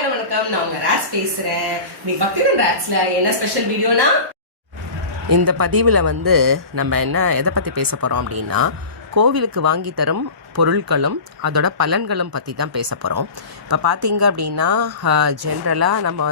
Hello வணக்கம், நான் உங்க ராஸ் பேசுறேன். நீ பக்திரன் ராஸ்ல என்ன ஸ்பெஷல் வீடியோனா, இந்த பதிவில் நம்ம எதை பற்றி பேச போகிறோம் அப்படின்னா, கோவிலுக்கு வாங்கி தரும் பொருட்களும் அதோட பலன்களும் பற்றி தான் பேச போகிறோம். இப்போ பார்த்தீங்க அப்படின்னா ஜென்ரலாக நம்ம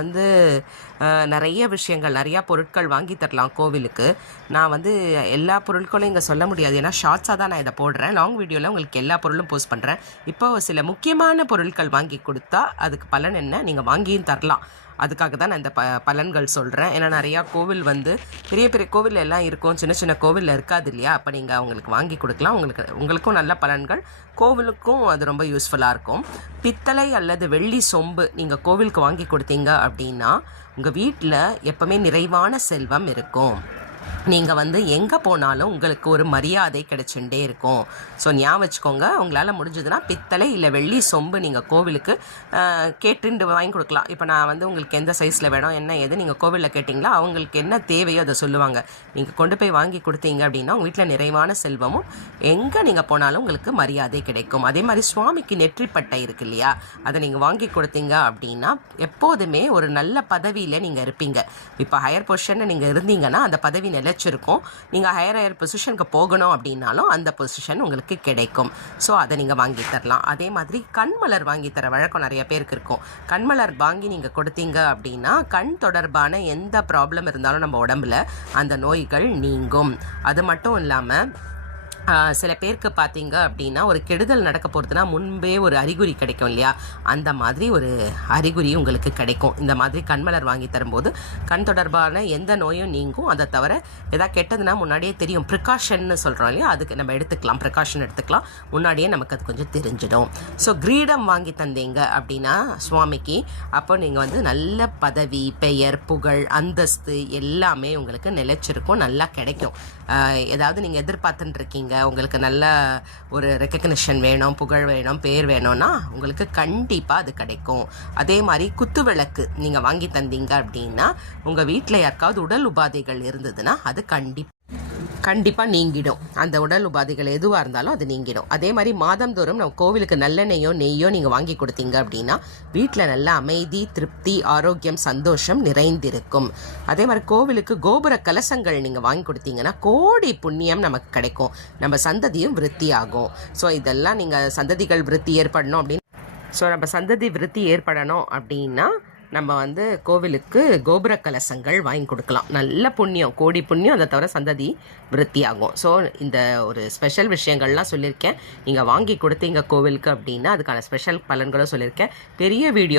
நிறைய விஷயங்கள், நிறையா பொருட்கள் வாங்கி தரலாம் கோவிலுக்கு. நான் எல்லா பொருட்களும் இங்கே சொல்ல முடியாது, ஏன்னா ஷார்ட்ஸாக தான் நான் இதை போடுறேன். லாங் வீடியோவில் உங்களுக்கு எல்லா பொருளும் போஸ்ட் பண்ணுறேன். இப்போ சில முக்கியமான பொருட்கள் வாங்கி கொடுத்தா அதுக்கு பலன் என்ன, நீங்கள் வாங்கியும் தரலாம். அதுக்காக தான் நான் இந்த பலன்கள் சொல்கிறேன். ஏன்னா நிறையா கோவில் பெரிய பெரிய கோவில் எல்லாம் இருக்கும், சின்ன சின்ன கோவிலில் இருக்காது இல்லையா? அப்போ நீங்கள் அவங்களுக்கு வாங்கி கொடுக்கலாம். உங்களுக்கும் நல்ல பலன்கள், கோவிலுக்கும் அது ரொம்ப யூஸ்ஃபுல்லாக இருக்கும். பித்தளை அல்லது வெள்ளி சொம்பு நீங்கள் கோவிலுக்கு வாங்கி கொடுத்தீங்க அப்படின்னா உங்கள் வீட்டில் எப்போவுமே நிறைவான செல்வம் இருக்கும். நீங்கள் எங்கே போனாலும் உங்களுக்கு ஒரு மரியாதை கிடைச்சுட்டே இருக்கும். ஸோ ஞாபகம் வச்சுக்கோங்க. உங்களால் முடிஞ்சதுன்னா பித்தளை இல்லை வெள்ளி சொம்பு நீங்கள் கோவிலுக்கு கேட்டுண்டு வாங்கி கொடுக்கலாம். இப்போ நான் உங்களுக்கு எந்த சைஸில் வேணும் என்ன ஏது நீங்கள் கோவிலில் கேட்டிங்களா, அவங்களுக்கு என்ன தேவையோ அதை சொல்லுவாங்க. நீங்கள் கொண்டு போய் வாங்கி கொடுத்தீங்க அப்படின்னா உங்கள் வீட்டில் நிறைவான செல்வமும், எங்கே நீங்கள் போனாலும் உங்களுக்கு மரியாதை கிடைக்கும். அதே மாதிரி சுவாமிக்கு நெற்றிப்பட்டை இருக்கு இல்லையா, அதை நீங்கள் வாங்கி கொடுத்தீங்க அப்படின்னா எப்போதுமே ஒரு நல்ல பதவியில் நீங்கள் இருப்பீங்க. இப்போ ஹையர் பொசிஷனில் நீங்கள் இருந்தீங்கன்னா அந்த பதவி நிலைச்சிருக்கும். நீங்கள் ஹையர் பொசிஷனுக்கு போகணும் அப்படின்னாலும் அந்த பொசிஷன் உங்களுக்கு கிடைக்கும். ஸோ அதை நீங்கள் வாங்கி தரலாம். அதே மாதிரி கண்மலர் வாங்கி தர வழக்கம் நிறைய பேருக்கு இருக்கும். கண்மலர் வாங்கி நீங்கள் கொடுத்தீங்க அப்படின்னா கண் தொடர்பான எந்த ப்ராப்ளம் இருந்தாலும் நம்ம உடம்புல அந்த நோய்கள் நீங்கும். அது மட்டும் இல்லாமல் சில பேருக்கு பார்த்தீங்க அப்படின்னா ஒரு கெடுதல் நடக்க போகிறதுனா முன்பே ஒரு அறிகுறி கிடைக்கும் இல்லையா, அந்த மாதிரி ஒரு அறிகுறி உங்களுக்கு கிடைக்கும். இந்த மாதிரி கண்மலர் வாங்கி தரும்போது கண் தொடர்பான எந்த நோயும் நீங்கும். அதை தவிர எதாவது கெட்டதுன்னா முன்னாடியே தெரியும், ப்ரிகாஷன்னு சொல்கிறோம் இல்லையா, அதுக்கு நம்ம எடுத்துக்கலாம், ப்ரிகாஷன் எடுத்துக்கலாம். முன்னாடியே நமக்கு அது கொஞ்சம் தெரிஞ்சிடும். ஸோ கிரீடம் வாங்கி தந்தீங்க அப்படின்னா சுவாமிக்கு, அப்போ நீங்கள் நல்ல பதவி, பெயர், புகழ், அந்தஸ்து எல்லாமே உங்களுக்கு நிலைச்சிருக்கும், நல்லா கிடைக்கும். ஏதாவது நீங்கள் எதிர்பார்த்துட்டு இருக்கீங்க, உங்களுக்கு நல்ல ஒரு ரெக்கக்னிஷன் வேணும், புகழ் வேணும், பேர் வேணும்னா உங்களுக்கு கண்டிப்பாக அது கிடைக்கும். அதே மாதிரி குத்து விளக்கு நீங்கள் வாங்கி தந்தீங்க அப்படின்னா உங்கள் வீட்டில் யாருக்காவது உடல் உபாதைகள் இருந்ததுன்னா அது கண்டிப்பாக நீங்கிடும். அந்த உடல் உபாதைகள் எதுவாக இருந்தாலும் அது நீங்கிடும். அதே மாதிரி மாதந்தோறும் நம்ம கோவிலுக்கு நல்லெண்ணெய்யோ நெய்யோ நீங்கள் வாங்கி கொடுத்தீங்க அப்படின்னா வீட்டில் நல்ல அமைதி, திருப்தி, ஆரோக்கியம், சந்தோஷம் நிறைந்திருக்கும். அதே மாதிரி கோவிலுக்கு கோபுர கலசங்கள் நீங்கள் வாங்கி கொடுத்தீங்கன்னா கோடி புண்ணியம் நமக்கு கிடைக்கும், நம்ம சந்ததியும் விருத்தி ஆகும். ஸோ இதெல்லாம் நீங்கள் சந்ததிகள் விருத்தி ஏற்படணும் அப்படின்னா நம்ம கோவிலுக்கு கோபுர கலசங்கள் வாங்கி கொடுக்கலாம். நல்ல புண்ணியம், கோடி புண்ணியம், அதை தவிர சந்ததி விருத்தியாகும். ஸோ இந்த ஒரு ஸ்பெஷல் விஷயங்கள்லாம் சொல்லியிருக்கேன். நீங்கள் வாங்கி கொடுத்தீங்க கோவிலுக்கு அப்படின்னா அதுக்கான ஸ்பெஷல் பலன்களும் சொல்லியிருக்கேன். பெரிய வீடியோ